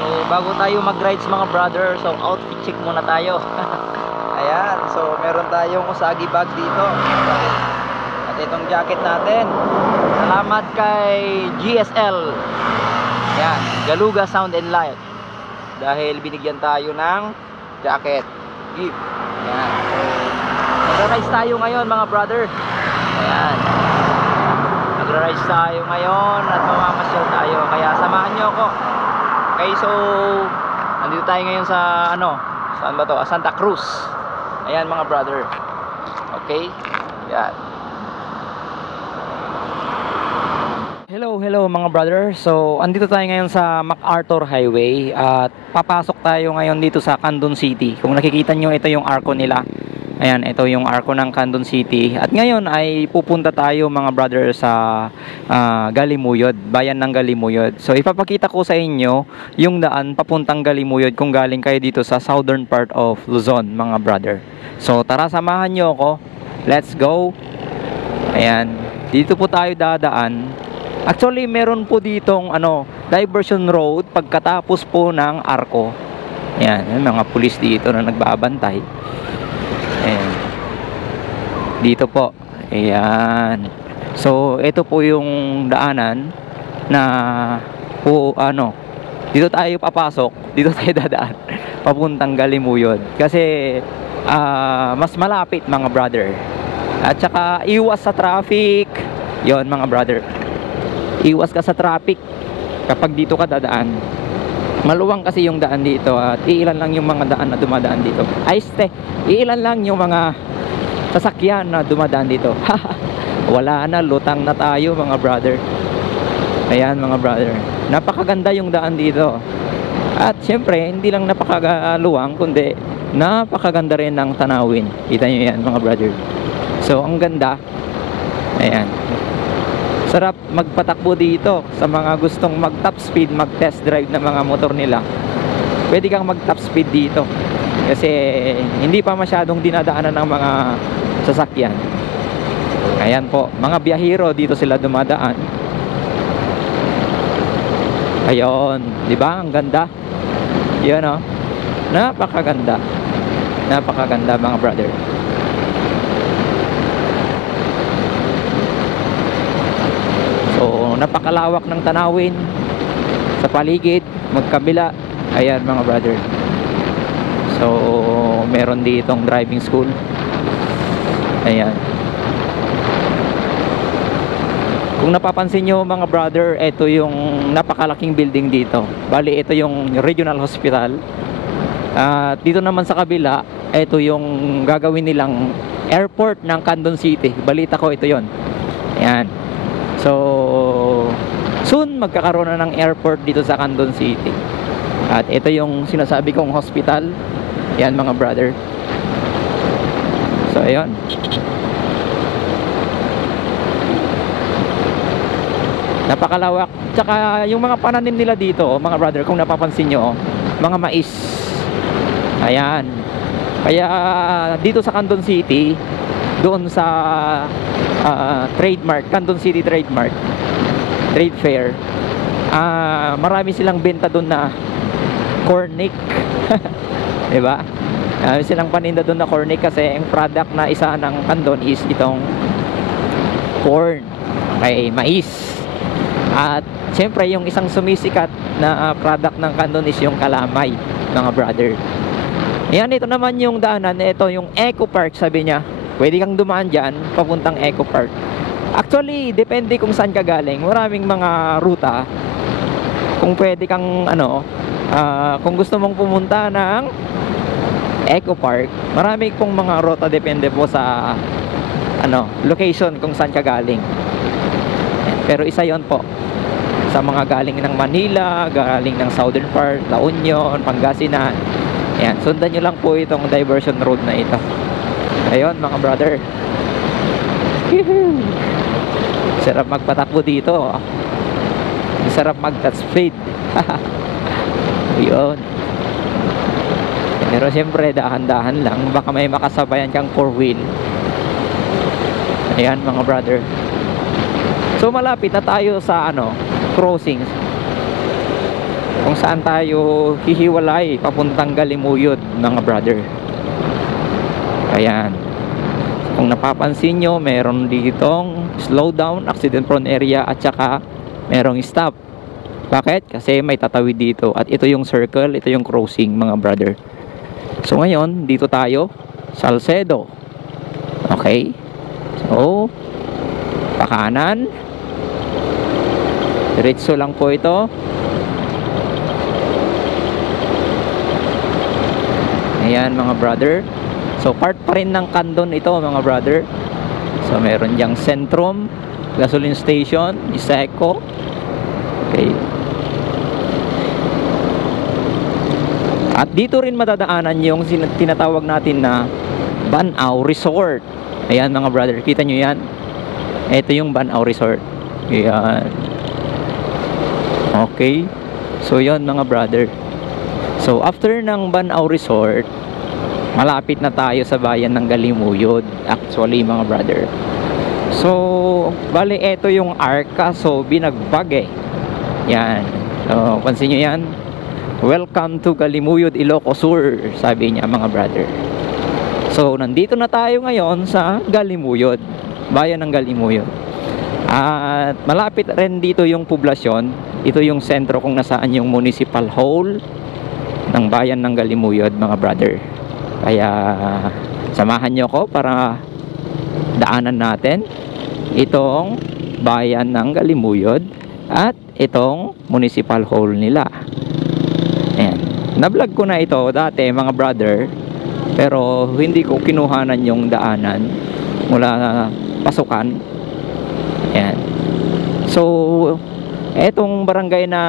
So bago tayo mag-rides mga brother, so outfit check muna tayo. Ayan, so meron tayong Usagi bag dito. At itong jacket natin, salamat kay GSL. Ayan, Galuga Sound and Light, dahil binigyan tayo ng jacket gift. Ayan, so magra-rides tayo ngayon mga brother. Ayan, magra-rides tayo ngayon at mamamasyal tayo, kaya samahan nyo ako. Okay, so nandito tayo ngayon sa saan ba to? Santa Cruz. Ayan mga brother. Okay, yan. Hello mga brother. So andito tayo ngayon sa MacArthur Highway at papasok tayo ngayon dito sa Candon City. Kung nakikita nyo, ito yung arko nila. Ayan, ito yung arko ng Candon City. At ngayon ay pupunta tayo mga brother sa Galimuyod, bayan ng Galimuyod. So ipapakita ko sa inyo yung daan papuntang Galimuyod kung galing kayo dito sa southern part of Luzon mga brother. So tara, samahan nyo ako. Let's go. Ayan, dito po tayo dadaan. Actually meron po ditong diversion road pagkatapos po ng arko. Ayan, yung mga pulis dito na nagbabantay. Ayan, dito po. Ayan, so ito po yung daanan na po dito tayo papasok, dito tayo dadaan papuntang Galimuyod kasi mas malapit mga brother. At saka iwas sa traffic. Yon mga brother, iwas ka sa traffic kapag dito ka dadaan. Maluwang kasi yung daan dito at iilan lang yung mga daan na dumadaan dito. Iilan lang yung mga sasakyan na dumadaan dito. Wala na, lutang na tayo mga brother. Ayan mga brother, napakaganda yung daan dito. At syempre hindi lang napakaluwang, kundi napakaganda rin ng tanawin. Kita nyo yan mga brother. So ang ganda. Ayan, sarap magpatakbo dito sa mga gustong mag top speed, mag test drive ng mga motor nila. Pwede kang mag top speed dito kasi hindi pa masyadong dinadaanan ng mga sasakyan. Ayan po, mga biyahero dito sila dumadaan. Ayun, di ba? Ang ganda. Yan oh. Napakaganda. Napakaganda mga brother. So napakalawak ng tanawin sa paligid, magkabila. Ayan mga brother. So meron ditong driving school. Ayan. Kung napapansin nyo mga brother, ito yung napakalaking building dito. Bali ito yung regional hospital. Dito naman sa kabila, ito yung gagawin nilang airport ng Candon City. Balita ko ito yon. Ayan. So soon magkakaroon na ng airport dito sa Candon City. At ito yung sinasabi kong hospital. Yan mga brother. So ayun, napakalawak. Tsaka yung mga pananim nila dito mga brother, kung napapansin nyo, mga mais. Ayan, kaya dito sa Candon City, doon sa trademark, Candon City trademark trade fair, marami silang benta doon na cornic. Diba? Marami silang paninda doon na cornic kasi ang product na isa ng Candon is itong corn, okay, mais. At syempre yung isang sumisikat na product ng Candon is yung kalamay mga brother. Yan, ito naman yung daanan. Ito yung Eco Park, sabi niya. Pwede kang dumaan dyan papuntang Eco Park. Actually, depende kung saan ka galing. Maraming mga ruta. Kung pwede kang kung gusto mong pumunta ng Eco Park, marami pong mga ruta, depende po sa location kung saan ka galing. Pero isa yon po sa mga galing ng Manila, galing ng southern part, La Union, Pangasinan. Ayan, sundan nyo lang po itong diversion road na ito. Ayun mga brother. Sarap magpatakbo dito. Sarap mag-touch speed. Ayun. Pero siyempre dahan-dahan lang, baka may makasabayan kang 4-wheel. Ayan mga brother. So malapit na tayo sa crossing. kung saan tayo hihiwalay papuntang Galimuyod, mga brother. Ayan. Kung napapansin nyo, meron ditong slow down, accident prone area, at saka merong stop. Bakit? Kasi may tatawid dito. At ito yung circle, ito yung crossing, mga brother. So ngayon, dito tayo, Salcedo. Okay? So, pakanan. Diretso lang po ito. Ayan, mga brother. So part pa rin ng Candon ito, mga brother. So meron diyang Centrum, gasoline station, Iseco. Okay. At dito rin matadaanan yung tinatawag natin na Banao Resort. Ayan, mga brother, kita nyo yan. Ito yung Banao Resort. Ayan. Okay. So yun, mga brother. So after ng Banao Resort, malapit na tayo sa bayan ng Galimuyod, actually, mga brother. So bali, ito yung Arca. So binagbag yan. So pansin nyo yan, welcome to Galimuyod, Ilocos Sur, sabi niya, mga brother. So nandito na tayo ngayon sa Galimuyod, bayan ng Galimuyod. At malapit rin dito yung poblasyon. Ito yung sentro kung nasaan yung municipal hall ng bayan ng Galimuyod, mga brother. Kaya samahan nyo ko para daanan natin itong bayan ng Galimuyod at itong municipal hall nila. Ayan. Na-vlog ko na ito dati, mga brother, pero hindi ko kinuhanan yung daanan mula pasukan. Ayan. So etong barangay na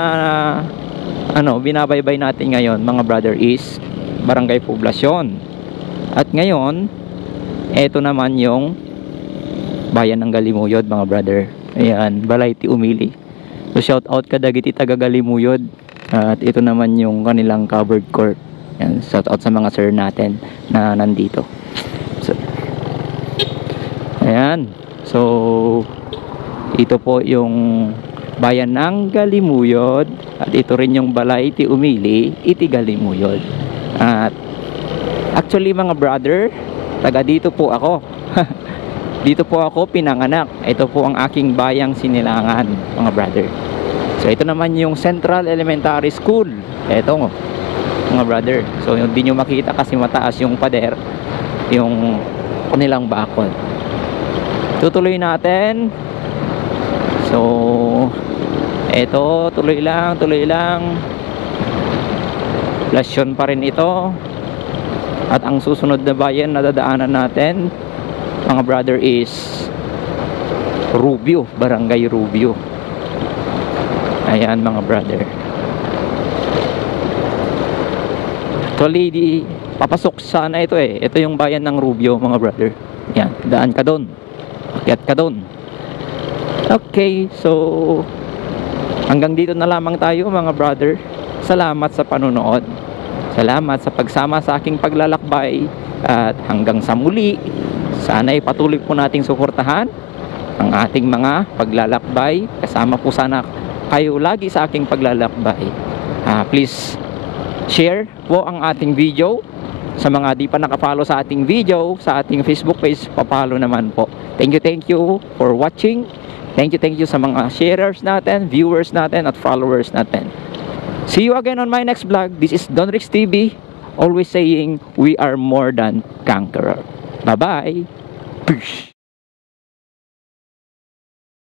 binabaybay natin ngayon, mga brother, is Barangay Poblasyon. At ngayon, eto naman yung bayan ng Galimuyod, mga brother. Ayan, Balay-Ti Umili. So shout out kadagiti taga Galimuyod. At ito naman yung kanilang covered court. Ayan, shout out sa mga sir natin na nandito. So, ayan. So ito po yung bayan ng Galimuyod. At ito rin yung Balay-Ti Umili, iti Galimuyod. At actually, mga brother, taga dito po ako. Dito po ako pinanganak. Ito po ang aking bayang Sinilangan, mga brother. So ito naman yung Central Elementary School. Ito, mga brother. So hindi nyo makita kasi mataas yung pader, yung kanilang bakod. Tutuloy natin. So eto, tuloy lang, tuloy lang. Lasyon pa rin ito. At ang susunod na bayan na dadaanan natin, mga brother, is Rubio, Barangay Rubio. Ayan, mga brother. Actually, papasok sana ito Ito yung bayan ng Rubio, mga brother. Ayan, daan ka doon. Akyat ka doon. Okay, so hanggang dito na lamang tayo, mga brother. Salamat sa panonood. Salamat sa pagsama sa aking paglalakbay. At hanggang sa muli, sana'y patuloy po nating suportahan ang ating mga paglalakbay. Kasama po sana kayo lagi sa aking paglalakbay. Please share po ang ating video. Sa mga di pa nakapollow sa ating video, sa ating Facebook page, papalo naman po. Thank you for watching. Thank you sa mga sharers natin, viewers natin, at followers natin. See you again on my next vlog. This is Don Rix TV, always saying we are more than conqueror. Bye-bye. Peace.